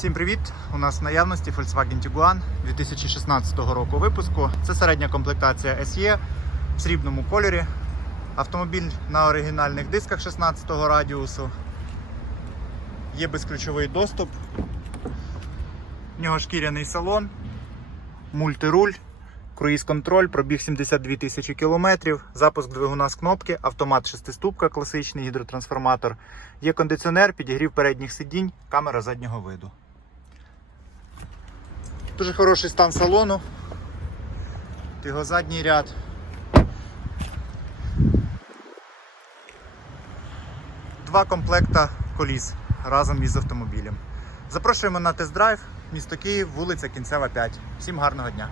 Всім привіт! У нас в наявності Volkswagen Tiguan 2016 року випуску. Це середня комплектація SE в срібному кольорі. Автомобіль на оригінальних дисках 16 радіусу. Є безключовий доступ. В нього шкіряний салон, мультируль, круїз-контроль, пробіг 72 тисячі кілометрів, запуск двигуна з кнопки, автомат шестиступка, класичний гідротрансформатор. Є кондиціонер, підігрів передніх сидінь, камера заднього виду. Дуже хороший стан салону. Його задній ряд. Два комплекта коліс разом із автомобілем. Запрошуємо на тест-драйв, місто Київ, вулиця Кінцева 5. Всім гарного дня!